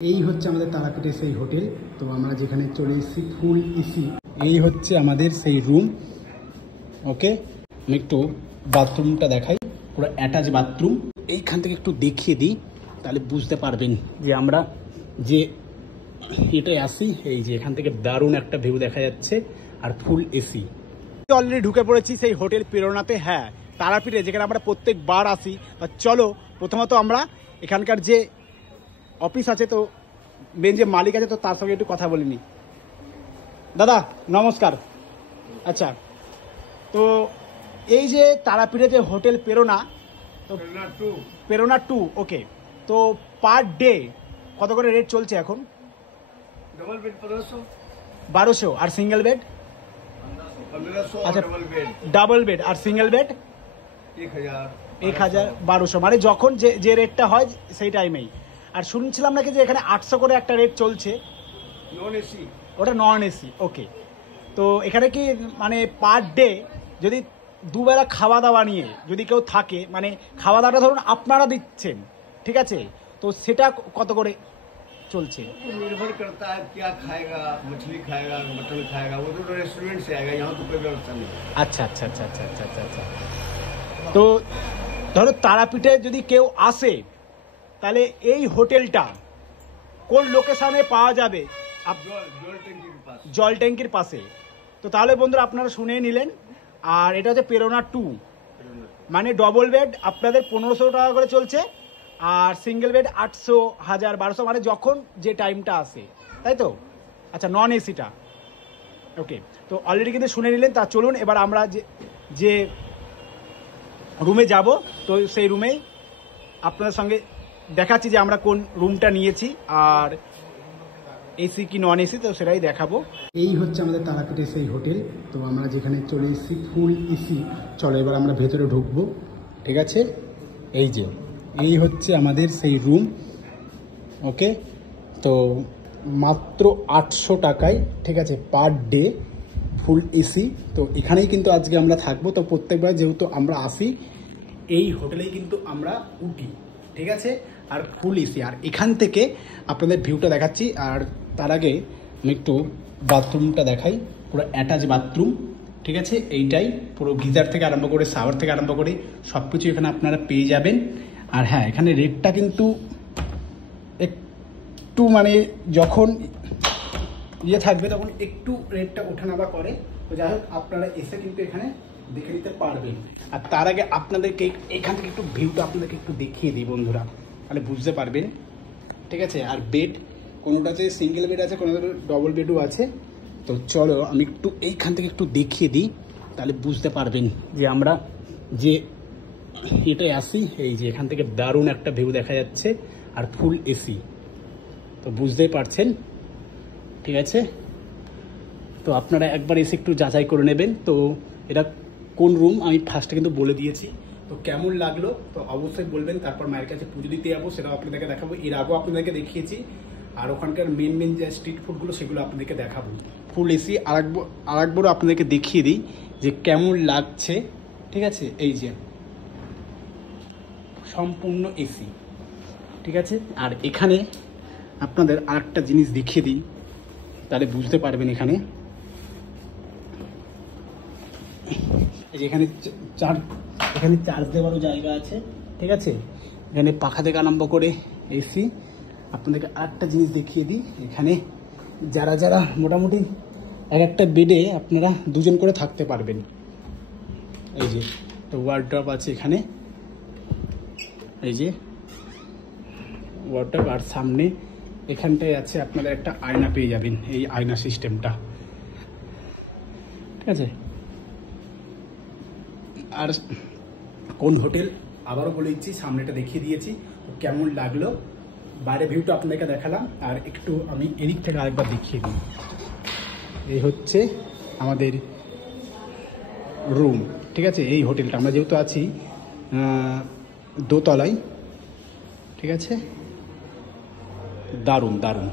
এই হচ্ছে আমাদের তারাপীঠের সেই হোটেল। তো আমরা যেখানে চলে এসেছি ফুল এসি। এই হচ্ছে আমাদের সেই রুম। ওকে, আমি একটু বাথরুমটা দেখাই, পুরো অ্যাটাচ বাথরুম। এইখান থেকে একটু দেখিয়ে দিই, তাহলে বুঝতে পারবেন যে আমরা যে এটাই আসি। এই যে এখান থেকে দারুণ একটা ভিউ দেখা যাচ্ছে আর ফুল এসি। অলরেডি ঢুকে পড়েছি সেই হোটেল প্রেরণাতে। হ্যাঁ, তারাপীঠে যেখানে আমরা প্রত্যেকবার আসি। চলো প্রথমত আমরা এখানকার যে অফিস আছে, তো মেন যে মালিক আছে, তো তার সঙ্গে একটু কথা বলিনি। দাদা নমস্কার। আচ্ছা, তো এই যে তারাপীঠে যে হোটেল প্রেরণা, তো প্রেরণা 2, ওকে, তো পার ডে কত করে রেট চলছে এখন? डबल बेड 1200 আর সিঙ্গেল বেড 1500 আচ্ছা, डबल बेड ডাবল বেড আর সিঙ্গেল বেড 1200, মানে যখন যে রেটটা হয় সেই টাইমেই। আর শুনছিলাম নাকি যে এখানে 800 করে একটা রেট চলছে, नॉन एसी। ওটা নন এসি। ওকে, তো এখানে কি মানে পার ডে যদি দুবেলা খাওয়া দাওয়া নিয়ে যদি কেউ থাকে, মানে খাওয়া দাওয়াটা ধরুন আপনারা দিচ্ছেন, ঠিক আছে, তো সেটা কত করে চলছে? निर्भर करता है क्या खाएगा, मछली खाएगा, मटन खाएगा, वो तो रेस्टोरेंट से आएगा, यहाँ तो कोई व्यवस्था नहीं। আচ্ছা আচ্ছা আচ্ছা আচ্ছা আচ্ছা আচ্ছা আচ্ছা। তো ধরো তারাপীঠে যদি কেউ আসে, তাহলে এই হোটেলটা কোন লোকেশনে পাওয়া যাবে? जल टंकी के पास। জল ট্যাঙ্কির পাশে। তো তাহলে বন্ধুরা আপনারা শুনে নিলেন। আর এটা হচ্ছে প্রেরণা 2, মানে ডবল বেড আপনাদের 1500 টাকা করে চলছে, আর সিঙ্গেল বেড 800, 1000, 1200, মানে যখন যে টাইমটা আসে, তাই তো? আচ্ছা, নন এসিটা। ওকে, তো অলরেডি কিন্তু শুনে নিলেন। তা চলুন এবার আমরা যে রুমে যাব, তো সেই রুমেই আপনাদের সঙ্গে দেখাচ্ছি যে আমরা কোন রুমটা নিয়েছি আর এসি কি নন এসি, তো সেটাই দেখাবো। এই হচ্ছে আমাদের তারাপীঠের সেই হোটেল। তো আমরা যেখানে চলে এসেছি ফুল এসি। চলো এবার আমরা ভেতরে ঢুকবো, ঠিক আছে? এই হচ্ছে আমাদের সেই রুম। ওকে, তো মাত্র 800 টাকায়, ঠিক আছে, পার ডে ফুল এসি। তো এখানেই কিন্তু আজকে আমরা থাকবো। তো প্রত্যেকবার যেহেতু আমরা আসি, এই হোটেলেই কিন্তু আমরা উঠি, ঠিক আছে, আর ফুল এসি। আর এখান থেকে আপনাদের ভিউটা দেখাচ্ছি। আর তার আগে আমি একটু বাথরুমটা দেখাই, পুরো অ্যাটাচ বাথরুম, ঠিক আছে। এইটাই পুরো গিজার থেকে আরম্ভ করে শাওয়ার থেকে আরম্ভ করে সব কিছু এখানে আপনারা পেয়ে যাবেন। আর হ্যাঁ, এখানে রেটটা কিন্তু একটু মানে যখন থাকবে তখন একটু রেটটা ওঠানামা করে। তো যাই হোক, আপনারা এসে কিন্তু এখানে দেখে নিতে পারবেন। আর তার আগে আপনাদেরকে এখান থেকে একটু ভিউটা আপনাদেরকে একটু দেখিয়ে দিই বন্ধুরা, তাহলে বুঝতে পারবেন, ঠিক আছে। আর বেড কোনোটাতে সিঙ্গেল বেড আছে, কোনোটাতে ডবল বেডও আছে। তো চলো আমি একটু এইখান থেকে একটু দেখিয়ে দিই, তাহলে বুঝতে পারবেন যে আমরা যে এটাই আসি। এই যে এখান থেকে দারুণ একটা ভিউ দেখা যাচ্ছে আর ফুল এসি, তো বুঝতেই পারছেন, ঠিক আছে। তো আপনারা একবার এসে একটু যাচাই করে নেবেন। তো এটা কোন রুম আমি ফার্স্টে কিন্তু বলে দিয়েছি। তো কেমন লাগলো তো অবশ্যই বলবেন। তারপর মায়ের কাছে পুজো দিতে যাবো, সেটাও আপনাদেরকে দেখাবো। এর আগেও আপনাদেরকে দেখিয়েছি। আর ওখানকার মেন যে স্ট্রিট ফুডগুলো সেগুলো আপনাদেরকে দেখাবো। ফুল এসি আরেকবারও আপনাদেরকে দেখিয়ে দিই যে কেমন লাগছে, ঠিক আছে। এই যে সম্পূর্ণ এসি, ঠিক আছে। আর এখানে আপনাদের আরেকটা জিনিস দেখিয়ে দিই, তাহলে বুঝতে পারবেন। এখানে এখানে চার্জ দেওয়ারও জায়গা আছে, ঠিক আছে। এখানে পাখা থেকে আরম্ভ করে এসি। আপনাদেরকে আরেকটা জিনিস দেখিয়ে দিই, এখানে যারা মোটামুটি এক একটা বেডে আপনারা 2 জন করে থাকতে পারবেন। এই যে তো ওয়ার্ডরোব আছে এখানে, এই যে ওয়ার্ডরোব। আর সামনে এখানটায় আছে আপনারা একটা আয়না পেয়ে যাবেন, এই আয়না সিস্টেমটা, ঠিক আছে। আর কোন হোটেল আবারও বলে দিচ্ছি, সামনেটা দেখিয়ে দিয়েছি। কেমন লাগলো বাইরে ভিউটা আপনাদেরকে দেখালাম। আর একটু আমি এদিক থেকে আরেকবার দেখিয়ে দিই। এই হচ্ছে আমাদের রুম, ঠিক আছে। এই হোটেলটা আমরা যেহেতু আছি দোতলায়, ঠিক আছে। দারুণ দারুণ।